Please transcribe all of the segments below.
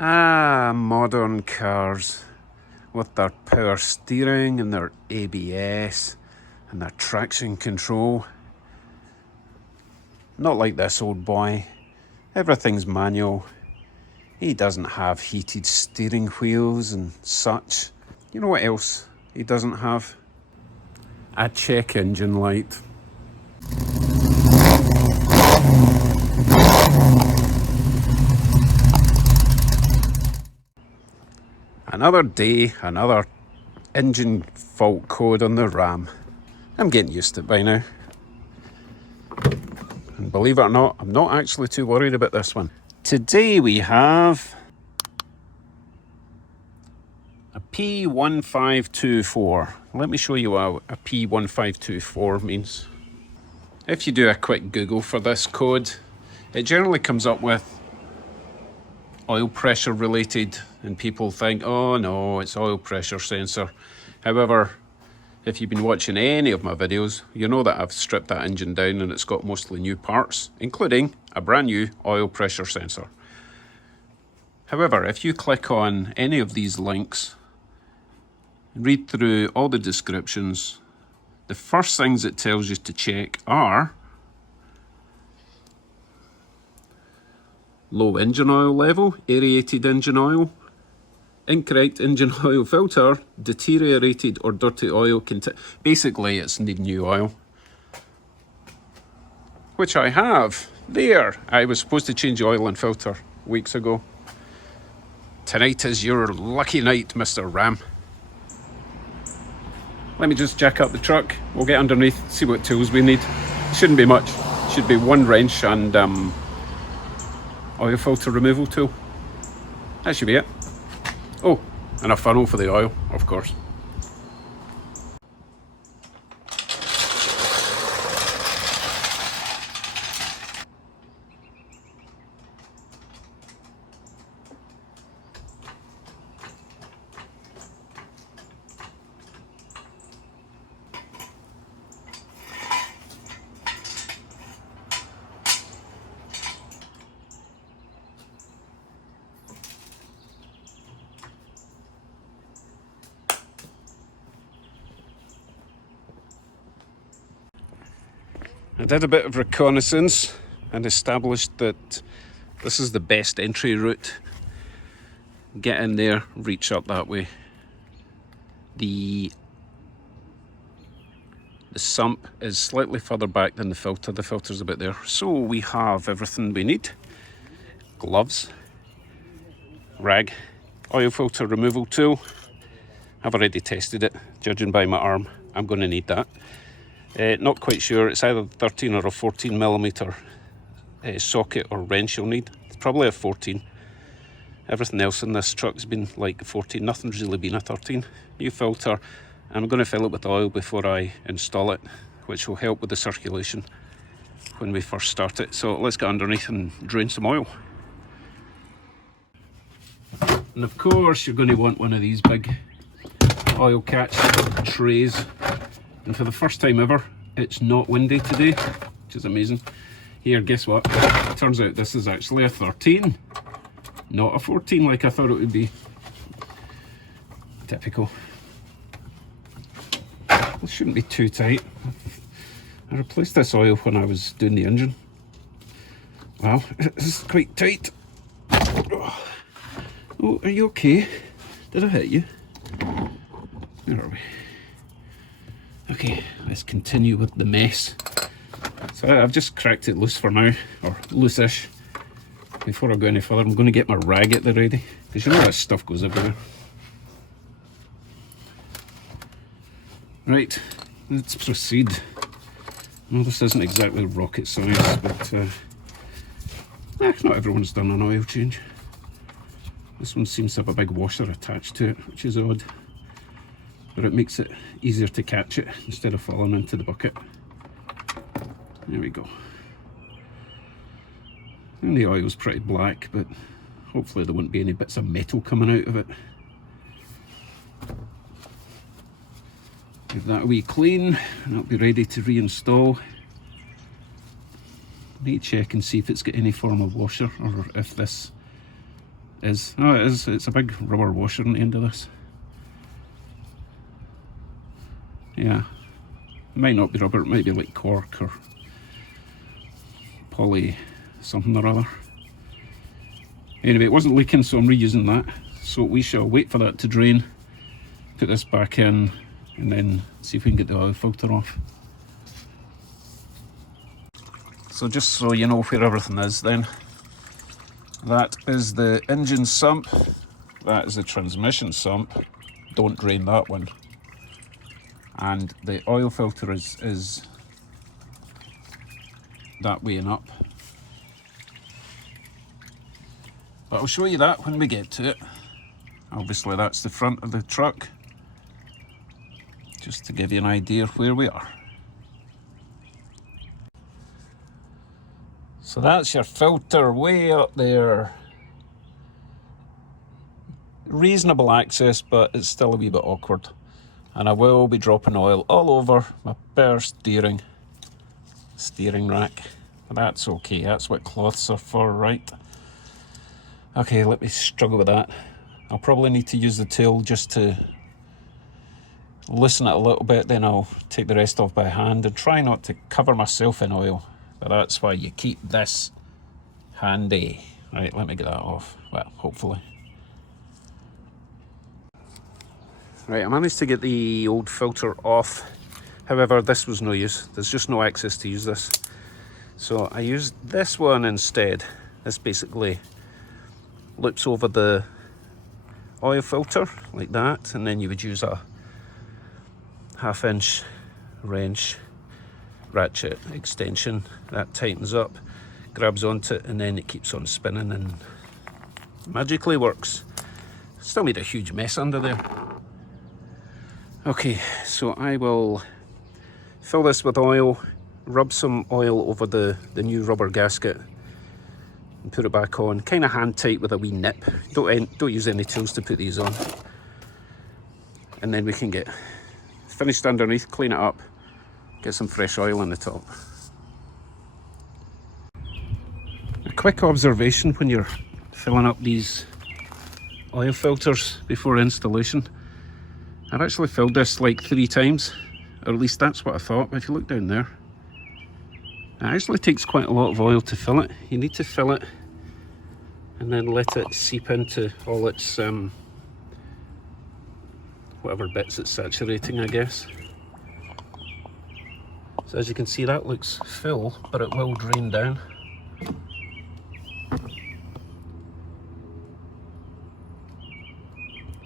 Ah, modern cars with their power steering and their ABS and their traction control. Not like this old boy. Everything's manual. He doesn't have heated steering wheels and such. You know what else he doesn't have? A check engine light. Another day, another engine fault code on the RAM. I'm getting used to it by now. And believe it or not, I'm not actually too worried about this one. Today we have a P1524. Let me show you what a P1524 means. If you do a quick Google for this code, it generally comes up with oil pressure related, and people think, oh no, it's oil pressure sensor. However, if you've been watching any of my videos, you know that I've stripped that engine down and it's got mostly new parts, including a brand new oil pressure sensor. However, if you click on any of these links, read through all the descriptions, the first things it tells you to check are low engine oil level, aerated engine oil, incorrect engine oil filter, deteriorated or dirty oil. Basically, it's need new oil, which I have. There, I was supposed to change the oil and filter weeks ago. Tonight is your lucky night, Mr. Ram. Let me just jack up the truck. We'll get underneath, see what tools we need. Shouldn't be much. Should be one wrench and oil filter removal tool. That should be it. Oh, and a funnel for the oil, of course. I did a bit of reconnaissance and established that this is the best entry route. Get in there, reach up that way. The sump is slightly further back than the filter. The filter's about there. So we have everything we need. Gloves, rag, oil filter removal tool. I've already tested it. Judging by my arm, I'm going to need that. Not quite sure, it's either 13 or a 14 millimeter socket or wrench you'll need. It's probably a 14. Everything else in this truck's been like 14, nothing's really been a 13. New filter, I'm going to fill it with oil before I install it, which will help with the circulation when we first start it. So let's get underneath and drain some oil. And of course you're going to want one of these big oil catch trays. And for the first time ever, it's not windy today, which is amazing. Here, guess what? It turns out this is actually a 13, not a 14 like I thought it would be. Typical. This shouldn't be too tight. I replaced this oil when I was doing the engine. Wow, this is quite tight. Oh, are you okay? Did I hit you? Where are we? Okay, let's continue with the mess. So I've just cracked it loose for now, or loose-ish. Before I go any further, I'm going to get my rag at the ready, because you know that stuff goes everywhere. Right, let's proceed. Well, this isn't exactly rocket science, but not everyone's done an oil change. This one seems to have a big washer attached to it, which is odd. But it makes it easier to catch it instead of falling into the bucket. There we go. And the oil's pretty black, but hopefully there won't be any bits of metal coming out of it. Give that a wee clean and it'll be ready to reinstall. Need to check and see if it's got any form of washer, or if this is. No, it is. It's a big rubber washer on the end of this. Yeah. It might not be rubber, it might be like cork or poly something or other. Anyway, it wasn't leaking, so I'm reusing that. So we shall wait for that to drain, put this back in, and then see if we can get the oil filter off. So just so you know where everything is then, that is the engine sump, that is the transmission sump, don't drain that one. And the oil filter is that way and up. But I'll show you that when we get to it. Obviously that's the front of the truck, just to give you an idea of where we are. So that's your filter way up there. Reasonable access, but it's still a wee bit awkward. And I will be dropping oil all over my bare steering rack. But that's okay, that's what cloths are for, right? Okay, let me struggle with that. I'll probably need to use the tool just to loosen it a little bit, then I'll take the rest off by hand and try not to cover myself in oil. But that's why you keep this handy. Right, let me get that off. Well, hopefully. Right, I managed to get the old filter off. However, this was no use. There's just no access to use this. So I used this one instead. This basically loops over the oil filter like that, and then you would use a 1/2 inch wrench ratchet extension that tightens up, grabs onto it, and then it keeps on spinning and magically works. Still made a huge mess under there. Okay, so I will fill this with oil, rub some oil over the new rubber gasket and put it back on, kind of hand tight with a wee nip. Don't use any tools to put these on. And then we can get finished underneath, clean it up, get some fresh oil on the top. A quick observation when you're filling up these oil filters before installation. I've actually filled this like 3 times, or at least that's what I thought, but if you look down there, it actually takes quite a lot of oil to fill it. You need to fill it and then let it seep into all its whatever bits it's saturating, I guess. So as you can see, that looks full, but it will drain down.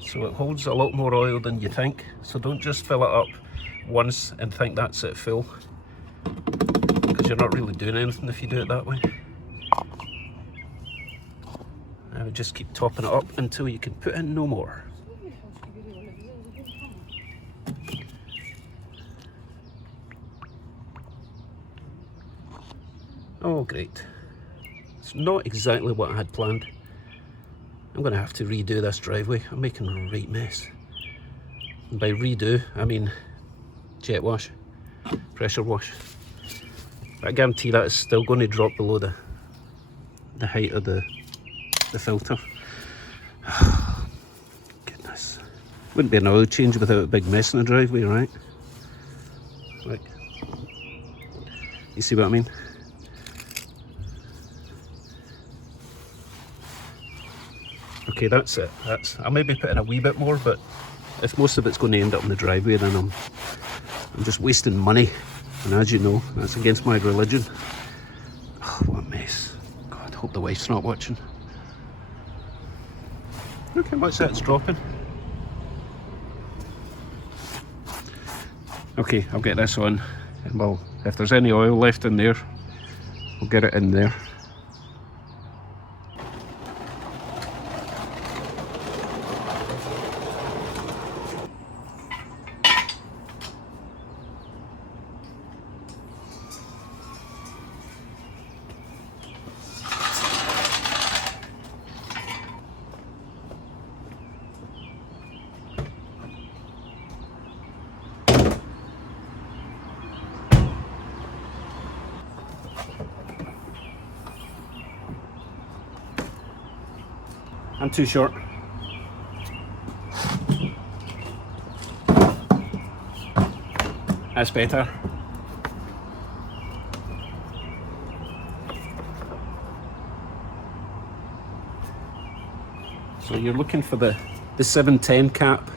So it holds a lot more oil than you think, so don't just fill it up once and think that's it full, because you're not really doing anything if you do it that way. I would just keep topping it up until you can put in no more. Oh great, it's not exactly what I had planned. I'm going to have to redo this driveway. I'm making a right mess. And by redo, I mean jet wash, pressure wash. But I guarantee that is still going to drop below the height of the filter. Goodness. Wouldn't be an oil change without a big mess in the driveway, right? Like, you see what I mean? Okay, that's it. I'll maybe put in a wee bit more, but if most of it's going to end up in the driveway, then I'm just wasting money. And as you know, that's against my religion. Oh, what a mess. God, hope the wife's not watching. Look how much that's dropping. Okay, I'll get this on. And well, if there's any oil left in there, we'll get it in there. and too short. That's better. So you're looking for the 710 cap.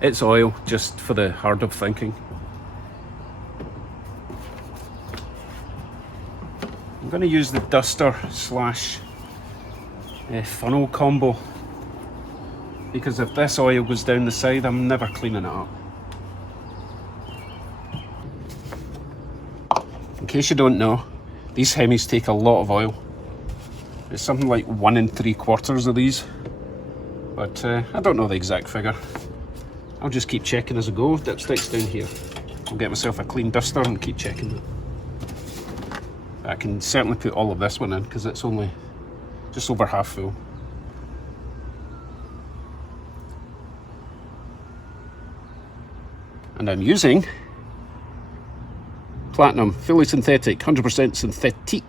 It's oil, just for the hard of thinking. I'm going to use the duster slash funnel combo, because if this oil goes down the side, I'm never cleaning it up. In case you don't know, these Hemis take a lot of oil. It's something like 1 3/4 of these, but I don't know the exact figure. I'll just keep checking as I go. Dipstick's down here. I'll get myself a clean duster and keep checking it. I can certainly put all of this one in because it's only just over half full. And I'm using platinum, fully synthetic, 100% synthetic.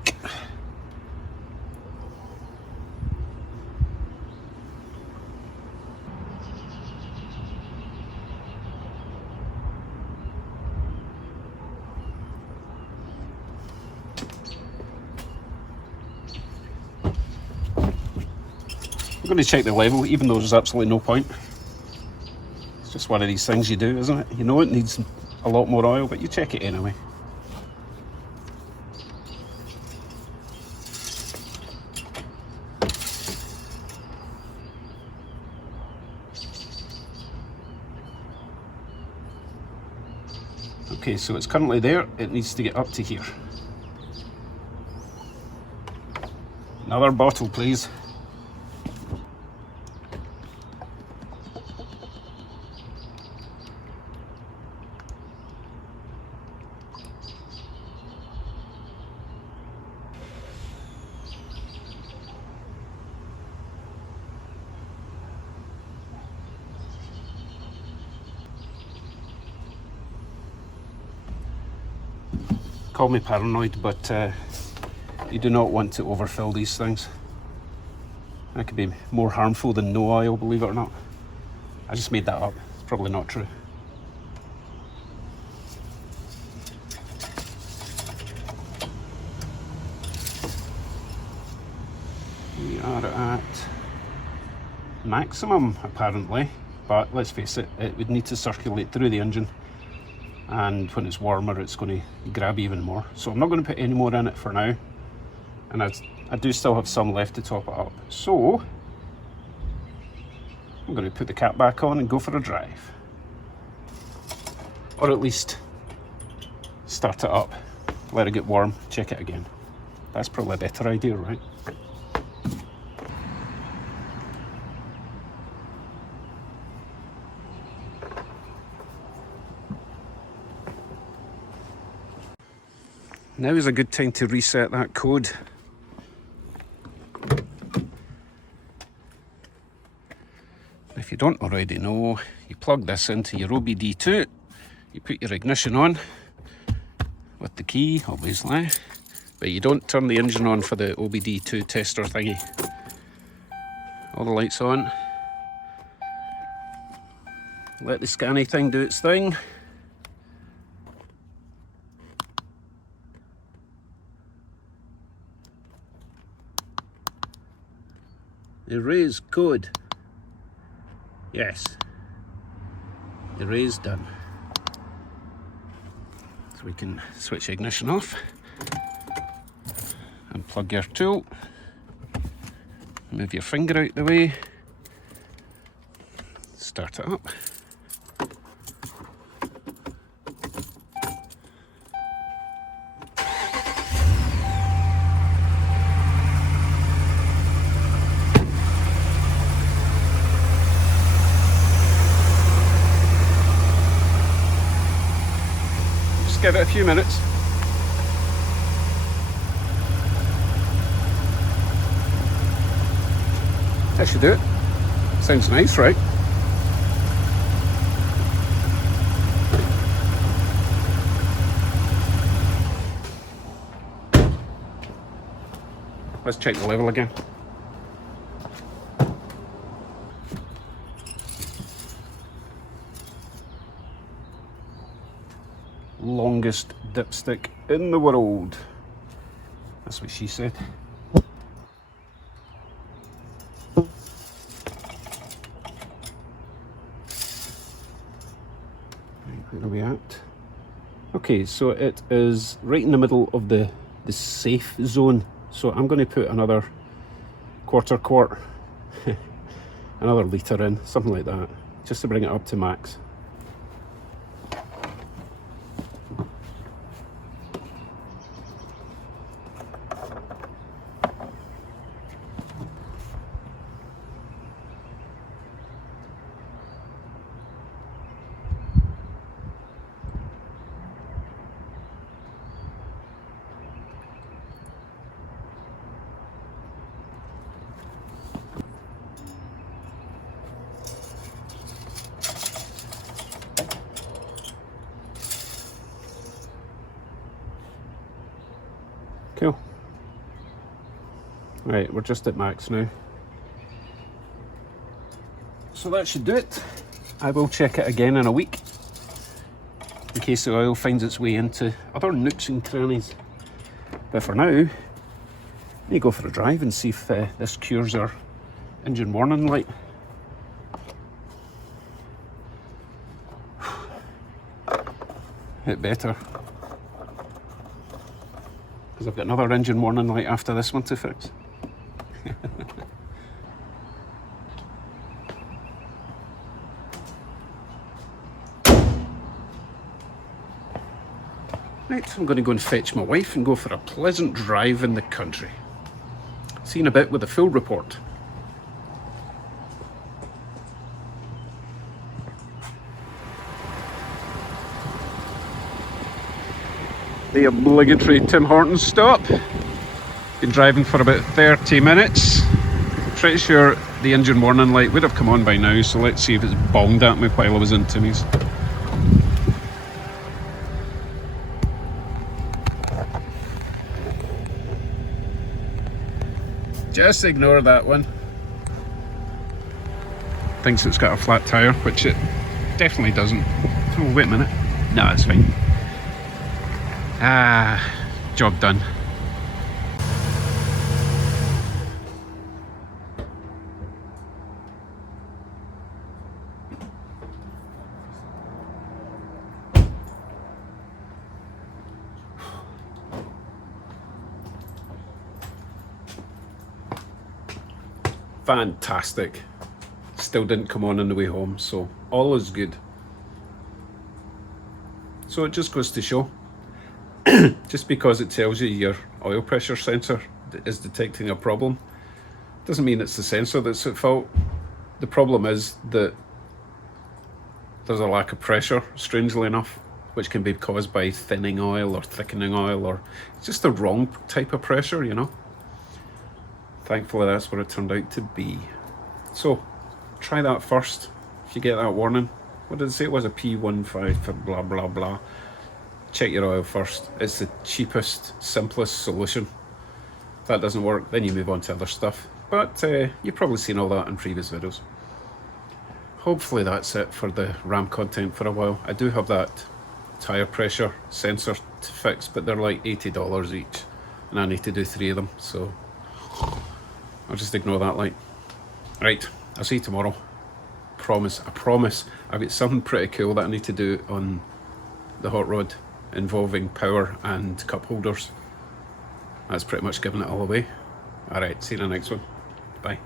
I'm going to check the level, even though there's absolutely no point. It's just one of these things you do, isn't it? You know it needs a lot more oil, but you check it anyway. Okay, so it's currently there. It needs to get up to here. Another bottle, please. Call me paranoid, but you do not want to overfill these things. That could be more harmful than no oil, believe it or not. I just made that up. It's probably not true. We are at maximum, apparently, but let's face it, it would need to circulate through the engine. And when it's warmer, it's going to grab even more. So I'm not going to put any more in it for now. And I do still have some left to top it up. So I'm going to put the cap back on and go for a drive. Or at least start it up, let it get warm, check it again. That's probably a better idea, right? Now is a good time to reset that code. If you don't already know, you plug this into your OBD2, you put your ignition on with the key, obviously, but you don't turn the engine on for the OBD2 tester thingy. All the lights on. Let the scanny thing do its thing. Erase code. Yes. Erase done. So we can switch ignition off and plug your tool. Move your finger out the way. Start it up. Give it a few minutes. That should do it. Sounds nice, right? Let's check the level again. Longest dipstick in the world. That's what she said. Where are we at? Okay, so it is right in the middle of the safe zone. So I'm going to put another quarter quart, another litre in, something like that, just to bring it up to max. Cool. Right, we're just at max now. So that should do it. I will check it again in a week in case the oil finds its way into other nooks and crannies. But for now, let me go for a drive and see if this cures our engine warning light. It better. Because I've got another engine warning light after this one to fix. Right, I'm going to go and fetch my wife and go for a pleasant drive in the country. See you in a bit with a full report. The obligatory Tim Hortons stop. Been driving for about 30 minutes. Pretty sure the engine warning light would have come on by now, so let's see if it's bonged at me while I was in Timmy's. Just ignore that one. Thinks it's got a flat tyre, which it definitely doesn't. Oh, wait a minute. No, it's fine. Ah, job done. Fantastic. Still didn't come on the way home, so all is good. So it just goes to show, just because it tells you your oil pressure sensor is detecting a problem, doesn't mean it's the sensor that's at fault. The problem is that there's a lack of pressure, strangely enough, which can be caused by thinning oil or thickening oil, or just the wrong type of pressure, you know. Thankfully that's what it turned out to be. So try that first if you get that warning. What did it say? It was a P15 for blah blah blah. Check your oil first. It's the cheapest, simplest solution. If that doesn't work, then you move on to other stuff. But you've probably seen all that in previous videos. Hopefully that's it for the RAM content for a while. I do have that tyre pressure sensor to fix, but they're like $80 each, and I need to do 3 of them, so I'll just ignore that light. Right, I'll see you tomorrow. Promise, I promise. I've got something pretty cool that I need to do on the hot rod involving power and cup holders. That's pretty much giving it all away. Alright, see you in the next one. Bye.